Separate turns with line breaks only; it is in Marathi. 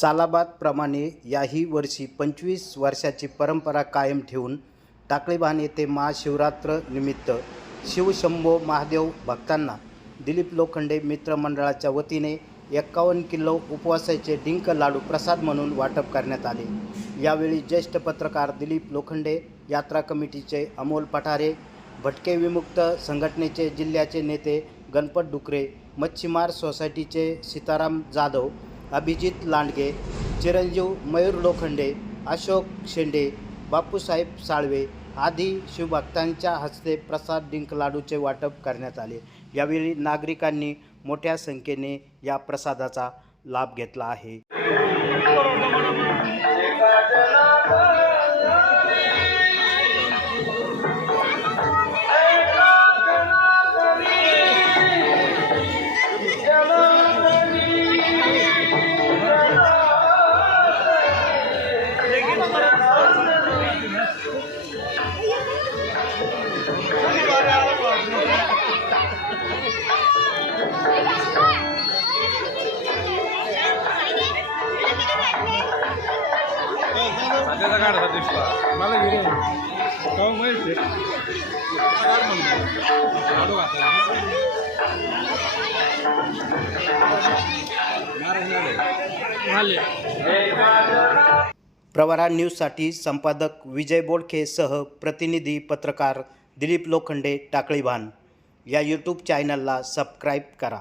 सालाबादप्रमाणे याही वर्षी पंचवीस वर्षाची परंपरा कायम ठेवून टाकळीबाण येथे महाशिवरात्र निमित्त शिवशंभो महादेव भक्तांना दिलीप लोखंडे मित्रमंडळाच्या वतीने एक्कावन्न किलो उपवासाचे डिंक लाडू प्रसाद म्हणून वाटप करण्यात आले. यावेळी ज्येष्ठ पत्रकार दिलीप लोखंडे यात्रा कमिटीचे अमोल पठारे भटके विमुक्त संघटनेचे जिल्ह्याचे नेते गणपत डुकरे मच्छीमार सोसायटीचे सीताराम जाधव अभिजित लांडगे चिरंजीव मयूर लोखंडे अशोक शेंडे बापूसाहेब साळवे आदी शिवभक्तांच्या हस्ते प्रसाद डिंक लाडूचे वाटप करण्यात आले. यावेळी नागरिकांनी मोठ्या संख्येने या प्रसादाचा लाभ घेतला आहे.
सध्याचा काढता दिसला. मला हो माहिती काढ घातला
प्रवरा न्यूजसाठी संपादक विजय बोडखेसह प्रतिनिधी पत्रकार दिलीप लोखंडे टाकळीभान. या यूट्यूब चॅनलला सबस्क्राईब करा.